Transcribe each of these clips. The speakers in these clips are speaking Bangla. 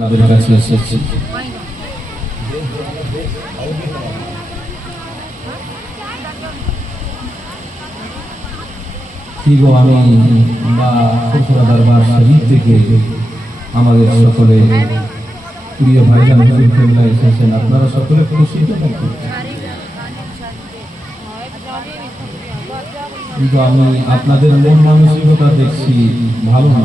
তাদের কাছে এসেছি। কি গো, আমি বা ফুরফুরা দরবার শরীফ থেকে আমাদের সকলে প্রিয় ভাইজান হুজুর কেবলা এসেছেন। আপনারা সকলে খুশি তো নাকি? কিন্তু আমি আপনাদের মন মানসিকতা দেখছি ভালো না।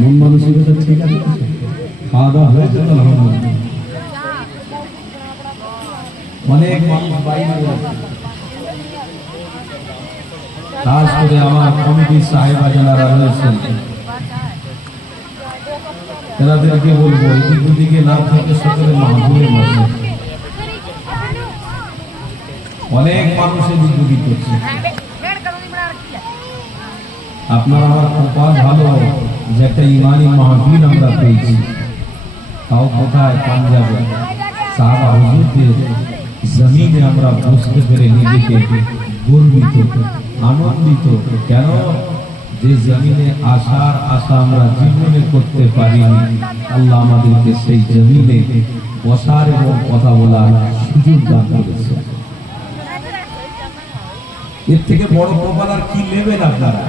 মন মানসিকতা ঠিক আছে? খাওয়া দাওয়া হয়েছে তো? আলহামদুলিল্লাহ। অনেক মানুষ বাইরে আছে, খাস করে আমার কমিটির সাহেবা যারা রয়েছেন তাদেরকে বলবো এদিক ওদিকে না থেকে সকলে মাহফিলে বসে। অনেক মানুষ এদিক ওদিক করছে। আপনার আমার কপাল ভালো যে একটা ইমানি মাহফিল আমরা পেয়েছি, তাও কোথায়? পাঞ্জাবে সাহাবা হুজুরদের জমিনে আমরা বসতে পেরে নিজেকে গর্বিত, আনন্দিত। কেন? যে জমিনে আসার আশা আমরা জীবনে করতে পারিনি, আল্লাহ আমাদেরকে সেই জমিনে বসার এবং কথা বলার সুযোগ দান করেছে। এর থেকে বড় কপাল আর কি নেবেন আপনারা?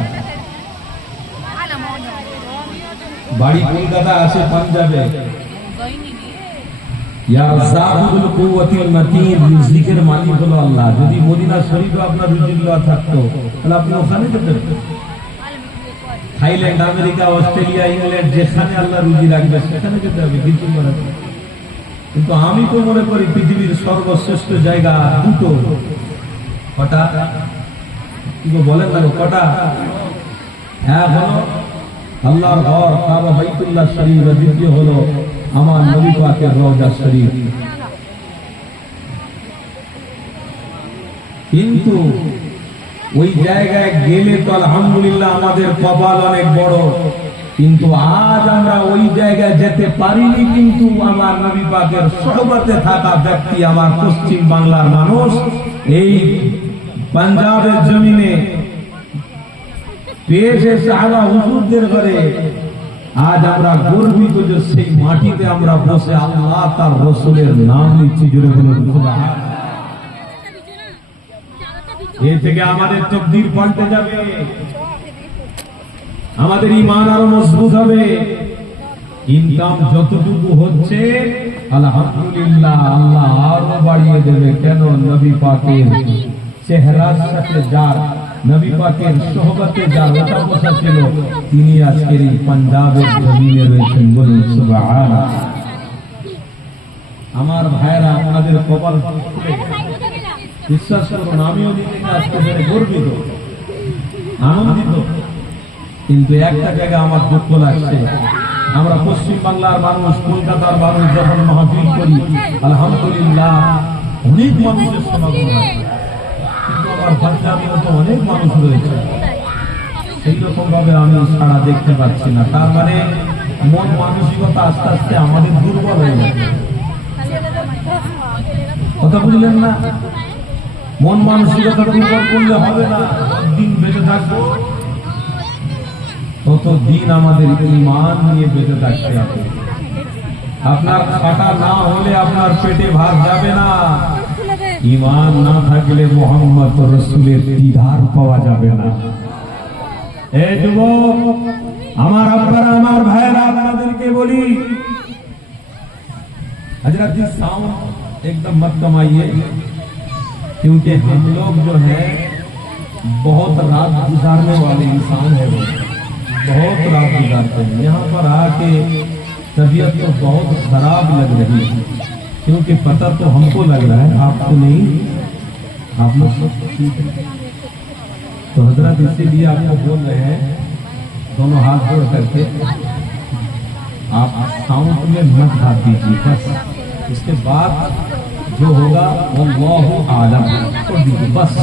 বাড়ি কলকাতা আছে, পাঞ্জাবে। রিজিকের মালিক হলো আল্লাহ। যদি মদিনা শরীফে আপনার রুজিল্লাহ থাকতো তাহলে আপনি ওখানে যেতেন। থাইল্যান্ড, আমেরিকা, অস্ট্রেলিয়া, ইংল্যান্ড, যেখানে আল্লাহ রুজি রাখবে সেখানে যেতে হবে, কিছু মনে করি। কিন্তু আমি তো মনে করি পৃথিবীর সর্বশ্রেষ্ঠ জায়গা দুটো। কটা? কি বলেন না কটা? হ্যাঁ হলো আল্লাহর ঘর কাবা বাইতুল্লাহ শরীফ, দ্বিতীয় হলো আমার নবী পাকের রওজা শরীফ। কিন্তু ওই জায়গায় গেলে তো আলহামদুলিল্লাহ আমাদের কপাল অনেক বড়। কিন্তু আজ আমরা ওই জায়গায় যেতে পারিনি। কিন্তু আমার নবী পাকের সোহবতে থাকা ব্যক্তি, আমার পশ্চিম বাংলার মানুষ, এই পাঞ্জাবের জমিনে পেয়েছে সাহাবা হুজুরদের ঘরে। আজ আমরা গর্বিত যে সেই মাটিতে আমরা বসে আল্লাহ তার রসুলের নাম নিচ্ছি। জোরে বলুন সুবহানাল্লাহ। এ থেকে আমাদের তকদির পাল্টে যাবে, আমাদের ঈমান আরো মজবুত হবে। ইনকাম যতটুকু হচ্ছে আলহামদুলিল্লাহ আল্লাহ আরো বাড়িয়ে দেবে। কেন? নবী পাকের চেহারার সাথে যার, নবী পাকের সোহবতে যার ওঠা বসা ছিল, তিনি আজকের এই পাঞ্জাবের জমিনে রয়েছেন। বলুন সুবহানাল্লাহ। আমার ভাইরা, আপনাদের কপাল খুলে বিশ্বাস করুন, আমিও নিজেকে আজকে গর্বিত, আনন্দিত। কিন্তু একটা জায়গা আমার দুঃখ লাগছে। আমরা পশ্চিম বাংলার মানুষ, কলকাতার মানুষ যখন মাহফিল করি আলহামদুলিল্লাহ অনেক মানুষের সমাগম হয়। কিন্তু আমার পাঞ্জাবি মতো অনেক মানুষ রয়েছে, সেই রকম ভাবে আমি সাড়া দেখতে পাচ্ছি না। তার মানে মন মানসিকতা আস্তে আস্তে আমাদের দুর্বল হয়ে যাচ্ছে। কথা বুঝলেন না? মন মানসিকতা দুর্বল করলে হবে না। দিন বেঁচে থাকবো ততদিন আমাদের ঈমান নিয়ে বেঁচে থাকতে হবে। আপনার খাটা না হলে আপনার পেটে ভাত যাবে না। ঈমান না থাকলে মুহাম্মদ রাসূলের দিদার পাওয়া যাবে না। এই যুবক, আমার আব্বারা, আমার ভাইরা, আপনাদেরকে বলি, हजरत जी साउंड एकदम मत कमाइए, क्योंकि हम लोग जो है बहुत रात गुजारने वाले इंसान है, वो बहुत रात गुजारते हैं। यहाँ पर आके तबीयत तो बहुत खराब लग रही है, क्योंकि पता तो हमको लग रहा है, आपको नहीं। आप लोग तो हजरत इसीलिए आपको बोल रहे हैं, दोनों हाथ जोड़ करके आप साउंड में मत हाथ दीजिए। बस इसके बाद जो होगा अल्लाहु आलम छोड़ दीजिए। बस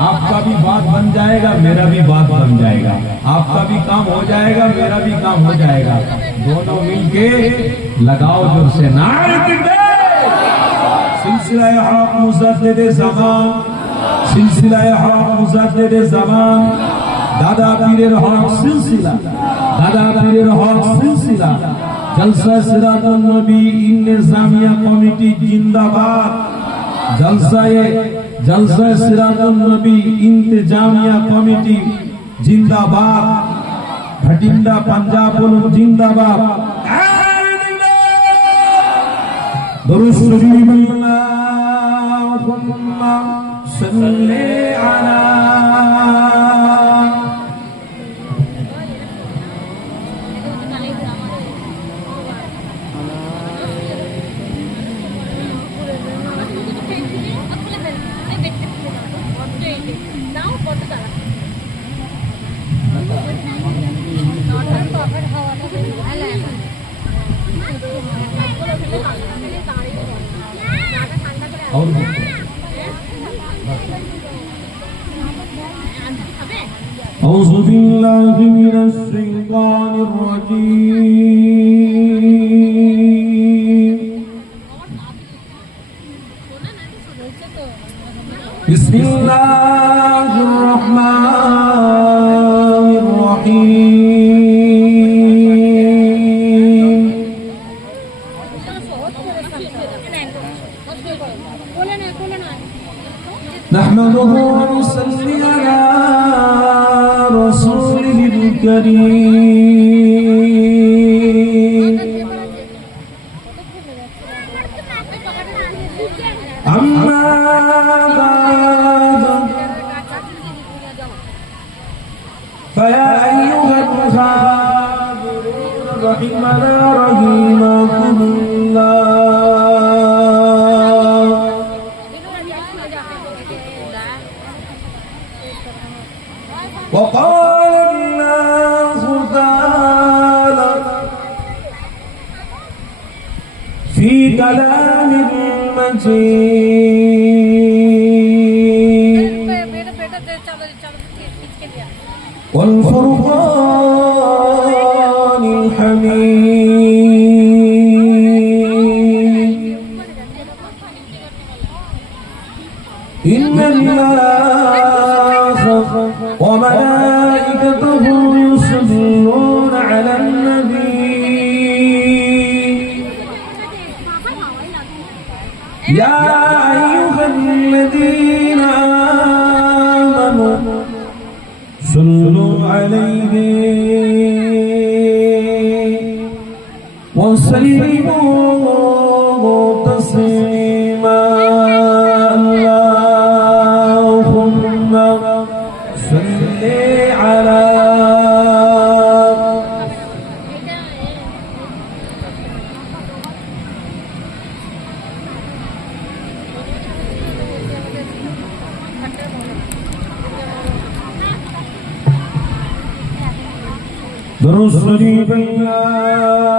आपका भी बात बन जाएगा, मेरा भी बात बन जाएगा। आपका भी काम हो जाएगा, मेरा भी काम हो जाएगा। दोनों मिलके लगाओ जोर से नारे तकबीर। सिलसिला हक मुजद्दिद ज़मान, सिलसिला हक मुजद्दिद ज़मान, দাদা পীরের হক সিলসিলা, দাদা পীরের হক সিলসিলা, জলসা সিরাতুন নবী ইন্তেজামিয়া কমিটি জিন্দাবাদ। জলসা সিরাতুন নবী ইন্তেজামিয়া কমিটি জিন্দাবাদ। ভটিন্ডা পাঞ্জাব বলুন জিন্দাবাদ। দরুদ শরীফ আল্লাহুম্মা সাল্লি আলা أعوذ بالله من الشيطان الرجيم. بسم الله الرحمن الرحيم. نحمده ونصلي على رسوله الكريم. أما بعد فيا أيها الحاضرون رحمنا رحمكم الله. وقال الله تعالى في كلام مجيد والفرقان الحميد إن الله وملائكته يصلون على النبي يا أيها الذين آمنوا صلوا عليه وسلموا تسليما. اللهم صل على درود شريف اللهم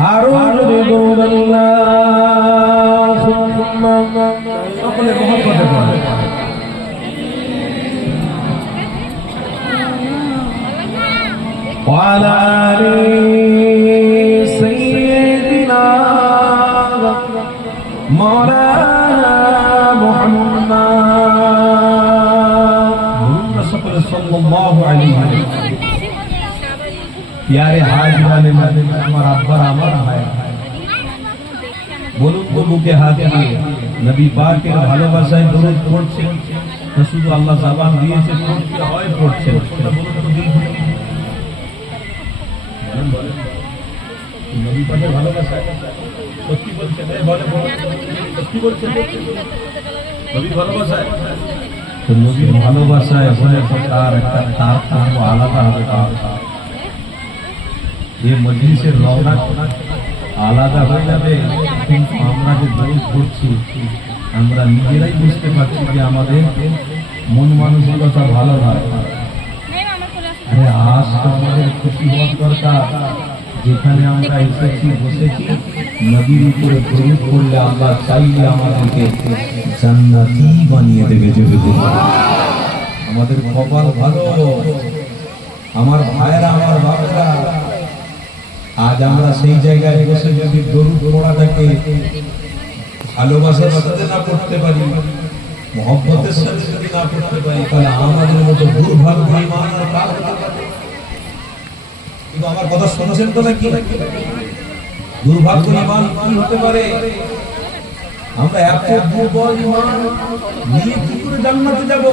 هارون درود اللهم সকলে মহব্বতে পড়ে وعلى آل سيدنا مولانا محمد صلى الله عليه وسلم. प्यारे हाजिराने আমার আব্বার আমার ভাই বলুন তো বুকে হাত দিয়ে নবী পাকের ভালোবাসায় দরুদ পড়ছে না শুধু আল্লাহ জবান দিয়েছে পড়তে হয় পড়ছে সেটা বলুন তো দিল থেকে নবী পাকের ভালোবাসায় সত্যি বলছে না বলে সত্যি বলছে নবী ভালোবাসায় তো নবীর ভালোবাসায় হলে তার একটা তার আলাদা হবে তার ये मजलिसेर रौनक आलादा हो जाए কিন্তু আমরা যে দরুদ পড়ছি আমরা নিজেরাই বুঝতে পারছি যে আমাদের মন মানসিকতা ভালো নয়। আরে আজ তো আমাদের খুশি হওয়ার দরকার যেখানে আমরা এসেছি বসেছি নবীর উপরে দরুদ পড়লে আল্লাহ চাইলে আমাদেরকে জান্নাতি বানিয়ে দেবে। যদি আমাদের কপাল ভালো, আমার ভাইরা, আমার বাবারা, আজ আমরা সেই জায়গায় বসে যদি দরুদ পড়াটাকে ভালোবাসার সাথে না করতে পারি, মহব্বতের সাথে যদি না করতে পারি, তাহলে আমাদের মতো দুর্ভাগ্য ইমান আর কার হতে পারে? কিন্তু আমার কথা শুনছেন তো নাকি? দুর্ভাগ্য ইমান কি হতে পারে? আমরা এত দুর্বল ইমান নিয়ে কি করে জান্নাতে যাব?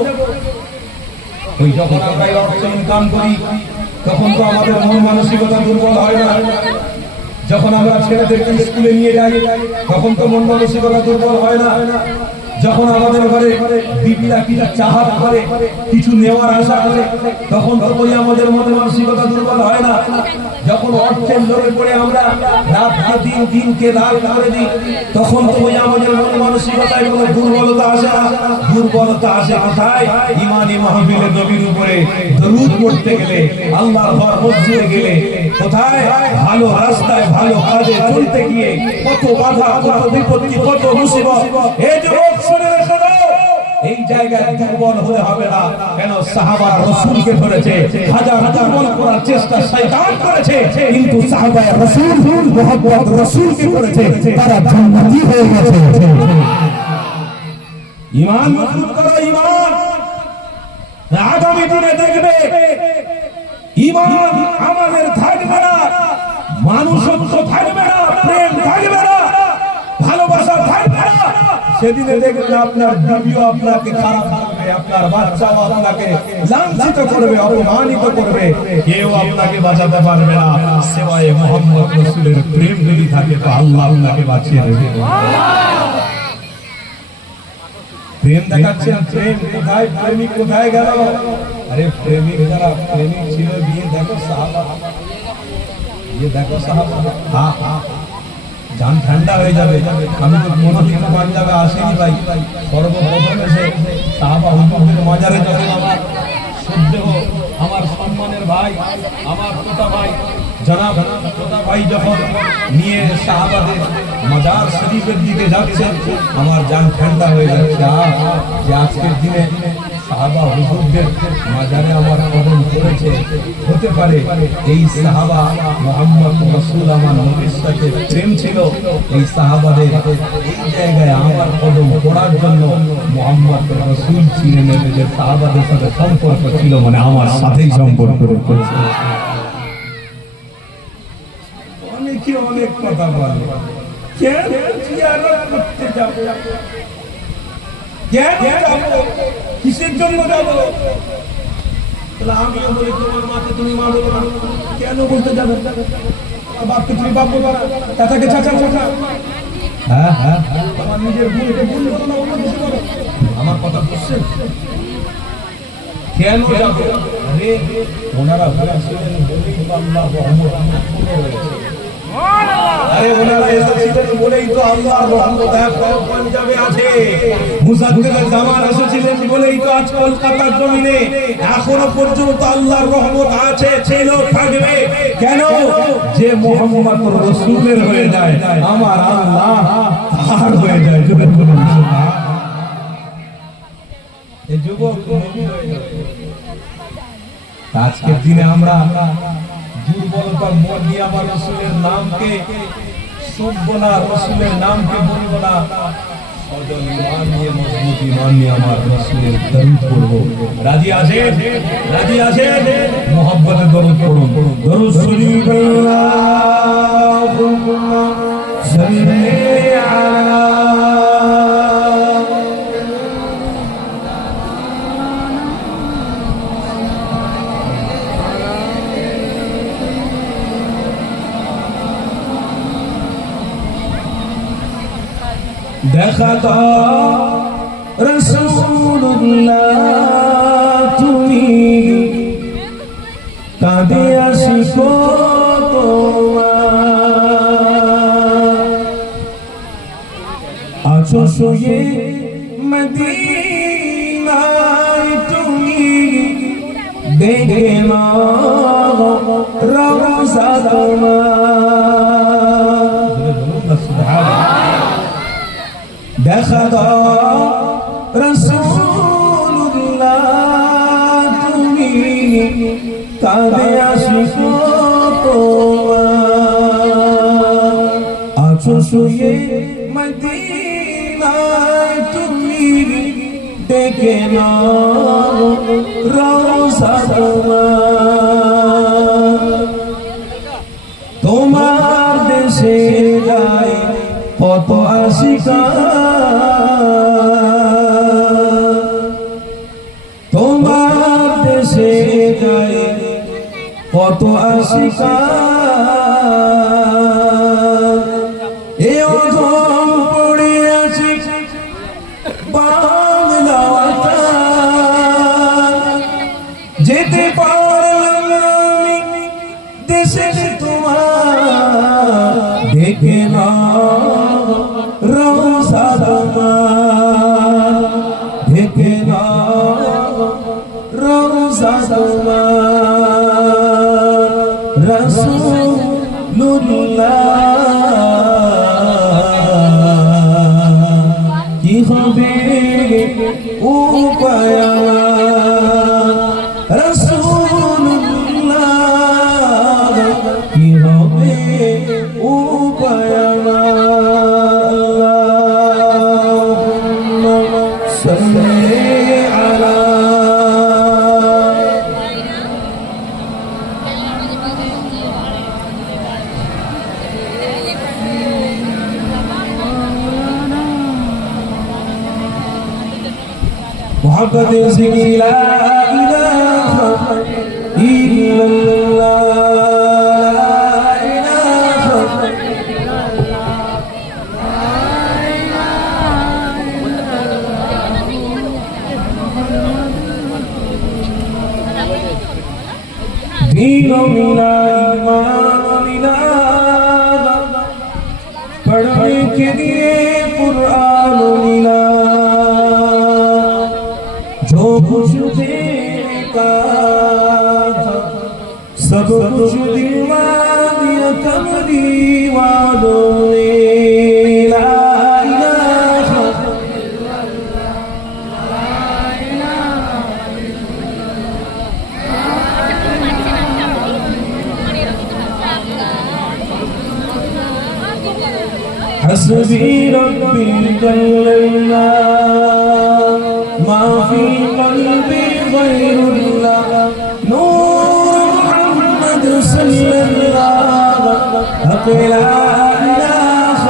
ওই যখন আমরা অর্থ ইনকাম করি তখন তো আমাদের মন মানসিকতা দুর্বল হয় না। যখন আমরা ছেলেদেরকে স্কুলে নিয়ে যাই তখন তো মন মানসিকতা দুর্বল হয় না। যখন আমাদের ঘরে বিবিরা কি চাহাত করে, কিছু নেওয়ার আশা করে, তখন তো ওই আমাদের মন মানসিকতা দুর্বল হয় না। যখন অর্থের লোভে পড়ে আমরা রাত দিন দিনকে রাত করে দিই, তখন তো ওই আমাদের মন মানসিকতায় কোনো দুর্বলতা আসে না। দুর্বলতা আসে কোথায়? ইমানি মাহফিলে নবীর উপরে দরুদ পড়তে গেলে, আল্লাহর ঘর মসজিদে গেলে, কোথায় ভালো রাস্তায় ভালো কাজে চলতে গিয়ে কত বাধা, কত বিপত্তি, কত মুসিবত। এই যুবক শুনে রেখে দাও, এই জায়গায় দুর্বল হতে হবে না। কেন? সাহাবারা রাসূলকে ধরেছে, হাজার দুর্বল করার চেষ্টা শয়তান করেছে, কিন্তু সাহাবায়ে রাসূল মুহাম্মদ রাসূলকে করেছে, তারা জান্নাতি হয়ে গেছে। ঈমান মজবুত করো, ঈমান। আগামী দিনে দেখবে ঈমান আমাদের থাকবে না, মানুষত্ব থাকবে না, প্রেম থাকবে না, ভালোবাসা থাকবে না। সেদিনে দেখবেন আপনার বিবিও আপনাকে খারাপ বলবে, আপনার বাচ্চাও আপনাকে লাঞ্ছিত করবে, অপমানিত করবে, কেউ আপনাকে বাঁচাতে পারবে না। সেবায়ে মুহাম্মদ রাসূলের প্রেম যদি থাকে তো আল্লাহ আপনাকে বাঁচিয়ে দেবে। প্রেম দেখাচ্ছেন, প্রেম কোথায়? প্রেমিক কোথায় গেল? আরে প্রেমিক যারা প্রেমিক ছিল, বিয়ে দেখো সাহাবা, বিয়ে দেখো সাহাবা, হ্যাঁ হ্যাঁ, জান ঠান্ডা হয়ে যাবে। আমি তো কোনোদিন পাঞ্জাবে আসিনি ভাই, সর্বপ্রথম এসে সাহাবা হুজুরদের মাজারে যখন আমার শ্রদ্ধেয়, আমার সম্মানের ভাই, আমার ছোট ভাই জনাব ছোটা ভাই যখন নিয়ে সাহাবাদের মাজার শরীফের দিকে যাচ্ছে, আমার জান ঠান্ডা হয়ে যাচ্ছে। যে আজকের দিনে সাহাবা হুজুরদের মাজারে আমার কদম পড়েছে, হতে পারে এই সাহাবা মুহাম্মদ রাসূল আমার নবীর সাথে প্রেম ছিল। এই সাহাবাদের এই জায়গায় আমার কদম পড়ার জন্য মুহাম্মদ রাসূল ছিলেন, যে সাহাবাদের সাথে সম্পর্ক ছিল, মানে আমার সাথেই সম্পর্ক রয়েছে। অনেকে অনেক কথা বলে, কেন জিয়ারত করতে যাব, কেন যাব, কিসের জন্য যাব? তাহলে আমিও বলি তোমার মাকে তুমি মা বলো না, কেন বলতে যাবে? বাপকে তুমি বাপ বলো না, চাচাকে চাচা চাচা, হ্যাঁ হ্যাঁ, আমার নিজের বোনকে বোন বলো না, অন্য কিছু বলো। আমার কথা বুঝছেন? কেন যাবো? আরে ওনারা বলেছিলেন বলেই তো আল্লাহ রহমত রয়েছে। আরে ওনারা এসেছিলেন বলেই তো আল্লাহর রহমত পাঞ্জাবে আছে। মুজাদ্দিদের জামান এসেছিলেন বলেই তো আজ কলকাতার জমিনে এখনো পর্যন্ত আল্লাহর রহমত আছে, ছিল, থাকবে। কেন? যে মুহাম্মদ রাসূলের হয়ে যায়, আমার আল্লাহ তার হয়ে যায়। যুবক বলুন সুবহান। এই যুবক নবী হয়ে যাবে। আজকের দিনে আমরা দুর্বলতার মন নিয়ে আমার রাসূলের নামকে শুনবো না, রাসূলের নামকে বলবো না। সজল ঈমান নিয়ে, মজবুত ঈমান নিয়ে আমার রাসূলের দরুদ পড়বো। রাজি আছেন? রাজি আছেন? মুহাব্বতে দরুদ পড়ুন। দরুদ শরীফ আল্লাহুম্মা সাল্লি আলা দেখা তো রাসূলুল্লাহ, তুমি কাঁদে আসিকো তোমার, আছো শুয়ে মদিনায় তুমি, দেখে না রওজা তোমার। দেখা দাও কাঁদে আশিক তোমার আছো শুয়ে মদিনায় তুমি ডেকে নাও রওজা তোমার দেশে যায় কত আশিকা তোমার দেশে যায় কত আশিকা এ অধম পড়ে আছে বাংলা যেতে পারলাম আমি দেশে তোমার দেখে না রওজা তোমার দেখে না রওজা তোমার রাসূলুল্লাহ কি হবে উপায় আমার রাসূলুল্লাহ কি হবে উপায় আমার আল্লাহুম্মা সাল্লি আলা محمد لا إله إلا الله لا إله دين منا ایمان منا پڑھنے کے لیے قرآن ملا جو کچھ دینے کا تھا سب کچھ دلوا دیا کمری والوں نے لا الہ الا اللہ حسبی ربی جل اللہ ما في قلبي غير الله نور محمد صلى الله حق لا إله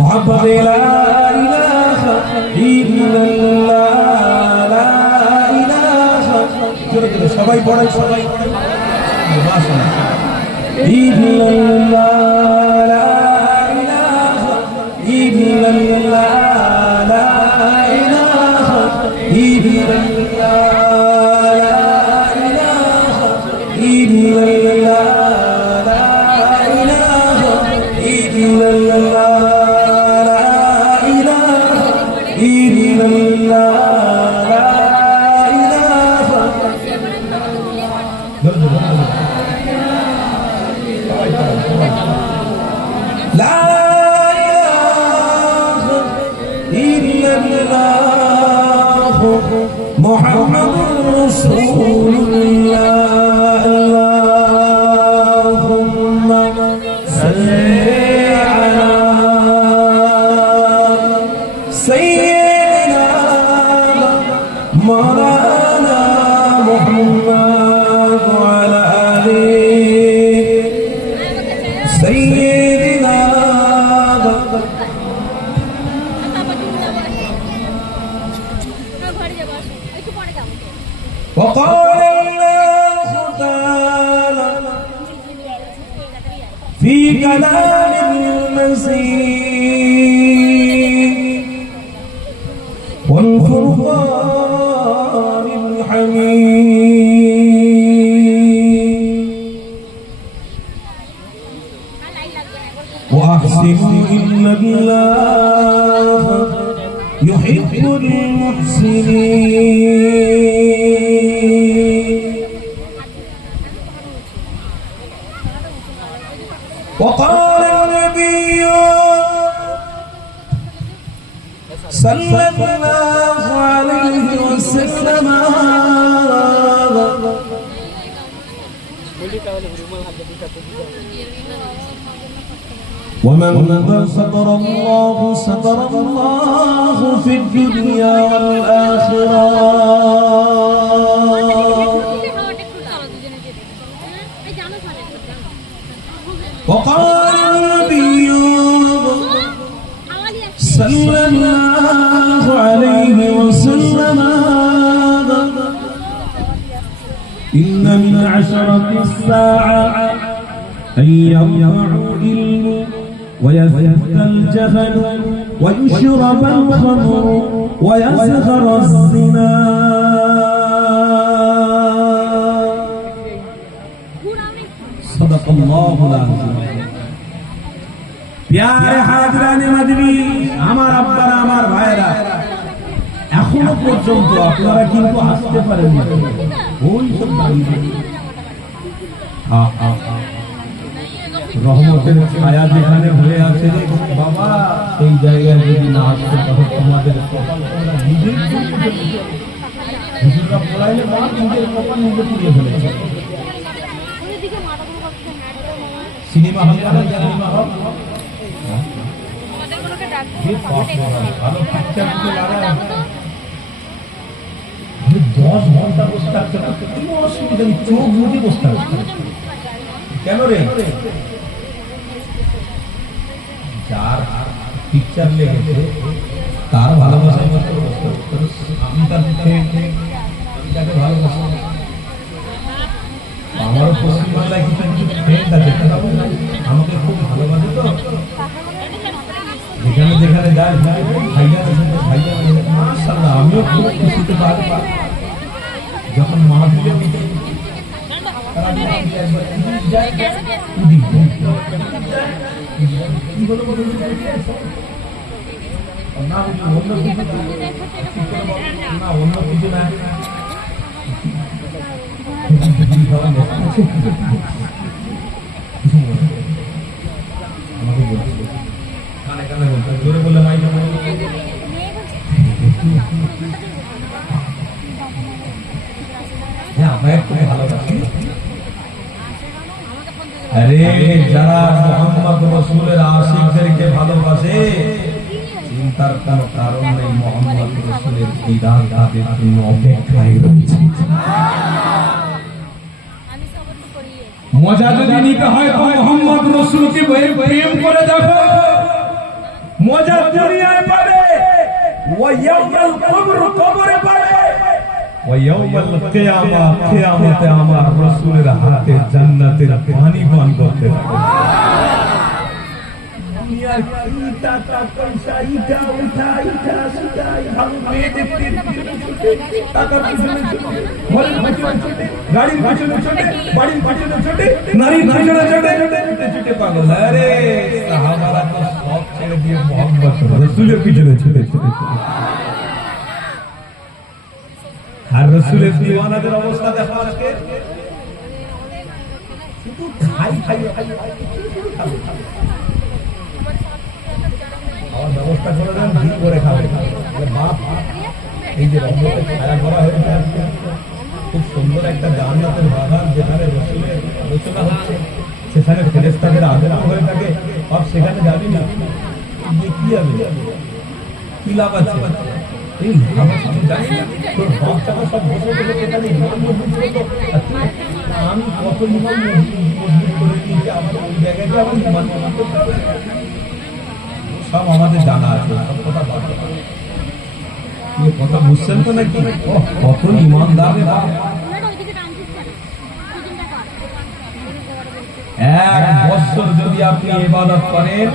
محمد لا إله إلا الله لا إله সবাই পড়াই সবাই মাশাআল্লাহ ইল্লাল্লাহ লা ইলাহা ইল্লাল্লাহ লা ইলাহা ইল্লাল্লাহ লা ইলাহা ইল্লাল্লাহ লা ইলাহা ইল্লাল্লাহ লা ইলাহা ইল্লাল্লাহ لا إله إلا الله محمد رسول الله اللهم صل على سيدنا مولانا محمد وعلى آله سيدنا وقال الله تعالى في كلام المزيد والفرقان الحميد وأحسنوا إن الله يحب المحسنين وقال النبي صلى الله عليه وسلم ومن ستر الله في الدنيا والآخرة وقال النبي صلى الله عليه وسلم إن من عشرة الساعة أن يرفع العلم ويزهد الجهل ويشرب الخمر ويزهر الزنا صدق الله العظيم প্যারে হাজরানে মজলিস আমার আব্বারা আমার ভাইরা এখনো পর্যন্ত আপনারা কিন্তু আসতে পারেন না ওই সব দাঁড়িয়ে রহমতের ছায়া যেখানে হয়ে আছে রে বাবা সেই জায়গায় যদি না আসতে তখন তোমাদের কপাল তোমরা নিজেই হুজুররা বলাইলে মা নিজের কপাল নিজে পুড়িয়ে ফেলেছে সিনেমা হলে সিনেমা হল ভালো পিকচার আমি 10 ঘন্টা বসে থাকতে কোনো অসুবিধা নেই চোখ মুখে বসে থাকতে কেন রে যার পিকচার লেগেছে তার ভালোবাসায় আমি তার আমি তাকে ভালোবাসি আমারও পশ্চিমবাংলায় কিছু কিছু ফ্রেন্ড আছে আমাকে খুব ভালোবাসে তো যেখানে যেখানে যায় মাশাআল্লাহ আমিও খুব খুশিতে পারি যখন মাহফিলে অন্য কিছু না আমাকে বলছে কানে কানে বলছে জোরে বললে মাই আরে যারা মুহাম্মদ রাসূলের আশিকদেরকে ভালোবাসে চিন্তার কোনো কারণ নেই মুহাম্মদ রাসূলের দিদার তাদের জন্য অপেক্ষায় রয়েছে মজা যদি নিতে হয় তো মুহাম্মদ রাসূলকে প্রেম করে দেখো মজা দুনিয়ায় পাবে ওয়া ইয়াউমাল কবর কবরে পাবে ওয়া ইয়াউমাল কিয়ামতে আমার রাসূলের হাতে জান্নাতের পানি পান করতে পারবে দুনিয়ার কি টাকা পয়সা ইটা উঠা ইটা সুটা ভালো মেয়ে দেখতে টাকা পিছনে ছুটে ঘরের পিছনে ছুটে গাড়ির পিছনে ছুটে বাড়ির পিছনে ছুটে নারীর পিছনে ছুটে ছুটে পাগল আরে সাহাবারা তো সব ছেড়ে দিয়ে মুহাম্মদ রাসূলের পিছনে ছুটে আর রাসূলের দিওয়ানাদের অবস্থা দেখো আজকে শুধু খাই খাই খাওয়ার ব্যবস্থা করে দেন ঠিক করে খাবে বাপ এই যে রহমতের ছায়া করা হয়েছে খুব সুন্দর একটা জান্নাতের বাগান যেখানে রাসূলের আলোচনা হচ্ছে সেখানে ফেরেশতাদের আগমন হয়ে থাকে আর সেখানে যাবি না কি হবে কি লাভ আছে এই আমার সামনে যাই না তোর বাচ্চাটা সব বসে বসে এখানে ইমান মজবুত করতো আমি কত ইমান মজবুত করে দিয়েছি আমার ওই জায়গাতে আমার ইমান মজবুত করতে হবে সব আমাদের জানা আছে সব কথা বলতে পারে কথা বুঝছেন তো নাকি কত ইমানদার এক বছর যদি আপনি ইবাদত করেন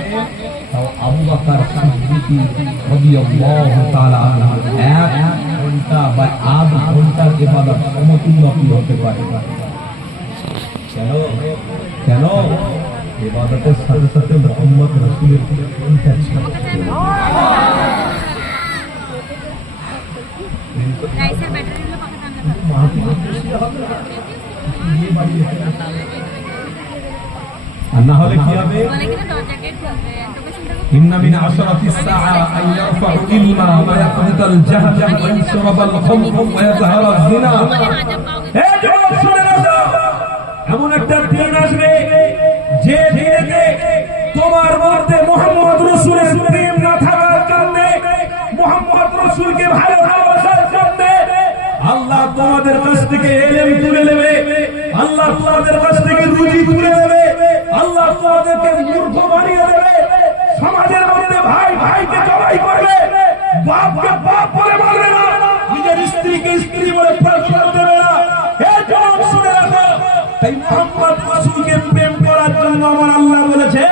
তাও আবু বকর সিদ্দিক রাদিয়াল্লাহু তাআলা আনহু এক ঘন্টা বা আধ ঘন্টার ইবাদত সমতুল্য হতে পারে কেন কেন ইবাদতের সাথে সাথে মুহাম্মদ রাসূলের কন্টাক্ট গাইসের ব্যাটারি গুলো পাকা টানতে পারে মাহফিল করতে হবে না ये বাড়ি আর না হলে কি হবে? إن من عشرة الساعة أن يرفع العلم ويقبض الجهل ويشرب الخمر ويظهر الزنا. এমন একটা দিন আসবে যে দিনে তোমার মধ্যে মুহাম্মদ রাসূলের প্রেম না থাকার কারণে, মুহাম্মদ রাসূলকে ভালোবাসার কারণে আল্লাহ তোমাদের কাছ থেকে ইলম তুলে নেবে, আল্লাহ তোমাদের কাছ থেকে রুজি তুলে নেবে, আল্লাহ তোমাদেরকে মূর্খ বানিয়ে দেবে। সমাজের মধ্যে ভাই ভাইকে জবাই করবে, বাপকে বাপ বলে মারবে না, নিজের স্ত্রীকে স্ত্রী বলে প্রশ্রয় দেবে না। হে জবান শুনে রাখো, তাই মুহাম্মদ রাসূলকে প্রেম করার জন্য আমার আল্লাহ বলেছে,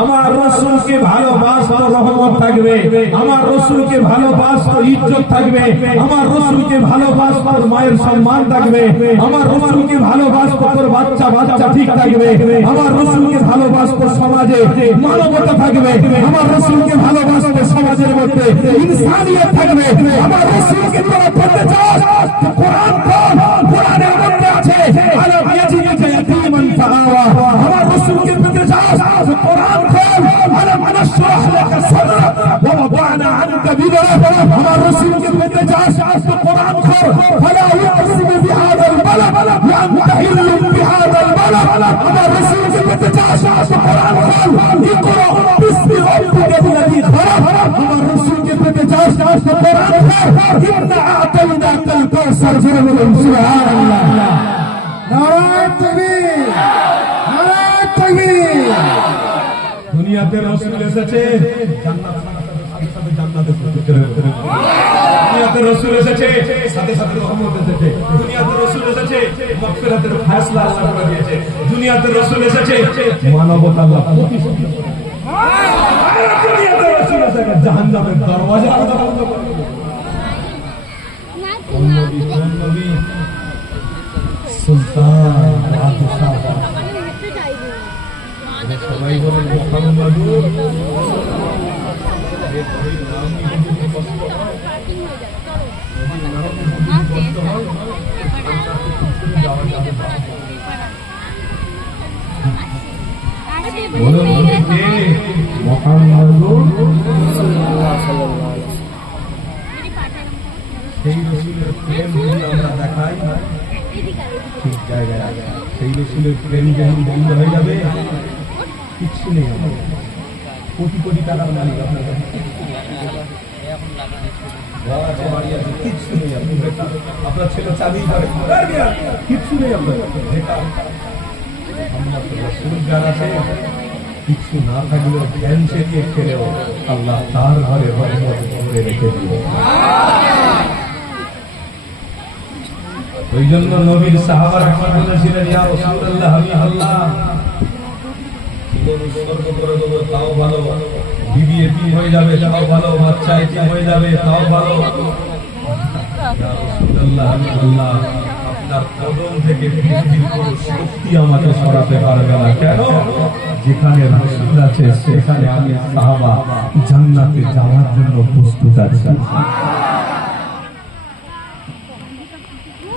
আমার রাসূলকে ভালোবাসো রহমত থাকবে, আমার রাসূলকে ভালোবাসো ইজ্জত থাকবে, আমার রাসূলকে ভালোবাসো মায়ের সম্মান থাকবে, আমার রাসূলকে ভালোবাসো তোর বাচ্চা বাচ্চা ঠিক থাকবে, আমার রাসূলকে ভালোবাসো সমাজে মানবতা থাকবে, আমার রাসূলকে ভালোবাসো সমাজের মধ্যে ইনসানিয়ত থাকবে। আমার রাসূলকে তোরা পড়তে চাস তো কোরআন পড়, কোরআনের মধ্যে আছে আলাম ইয়াজিদুকা ইয়াতীমান ফাআওয়া। আমার রাসূলকে পেতে চাস তো কোরআন পড়, আলাম নাশরাহ লাকা সাদরাক ওয়া ওয়াদানা আনকা বিদরাক। আমার রাসূলকে পেতে চাস তো কোরআন পড়, ফালা ইয়াসিমু বিহাদাল বালাদ ওয়া আনতা হিল্লুম বিহাদাল বালাদ। আমার রাসূলকে পেতে চাস তো কোরআন পড়, ইকরা বিসমি রাব্বিকাল্লাযী খালাক। আমার রাসূলকে পেতে চাস তো কোরআন পড়, ইন্না আ'তাইনাকাল কাউসার। সুবহানাল্লাহ, নারায়ে তাকবীর, নারায়ে তাকবীর। দুনিয়াতে রাসূল এসেছে, জান্নাত সাথে জান্নাতে চলে যাবে। দুনিয়াতে রাসূল এসেছে, সাথে সাথে রহমত এসেছে। দুনিয়াতে রাসূল এসেছে, মাগফিরাতের ফয়সালা আল্লাহ করে দিয়েছে। দুনিয়াতে রাসূল এসেছে, মানবতা আল্লাহ প্রতিষ্ঠিত করেছে। আর দুনিয়াতে রাসূল এসেছে, জাহান্নামের দরওয়াজা আল্লাহ বন্ধ করে দিয়েছে। নবী সুলতান বাদশাহ সবাই বলেন মুহাম্মাদুর সেই রাসূলের প্রেম যদি আমরা দেখাই ঠিক জায়গায়, সেই রাসূলের প্রেম যখন বন্ধ হয়ে যাবে কিচ্ছু নেই। কোটি কোটি টাকার মালিক আপনার কাছে, বাড়ি আছে, কিচ্ছু নেই। আপনি আপনার ছেলে চাকরি করে, কিচ্ছু নেই আপনার রাসূল যার আছে, কিচ্ছু না থাকলেও ধ্যান সেটিয়ে খেলেও আল্লাহ তার ঘরে ঘরে ভরে রেখে দিবে। ওই জন্য নবীর সাহাবারা বলেছিলেন, ইয়া রাসূলুল্লাহ, আমি আল্লাহ জীবন উৎসর্গ করে দেবো তাও ভালো, বিবি এতিম হয়ে যাবে তাও ভালো, বাচ্চা এতিম হয়ে যাবে তাও ভালো। ইয়া রাসূলুল্লাহ, আমি আল্লাহ আপনার কদম থেকে পৃথিবীর কোন শক্তি আমাকে সরাতে পারবে না। কেন? যেখানে রাসূল আছে সেখানে আমি সাহাবা জান্নাতে যাওয়ার জন্য প্রস্তুত আছি।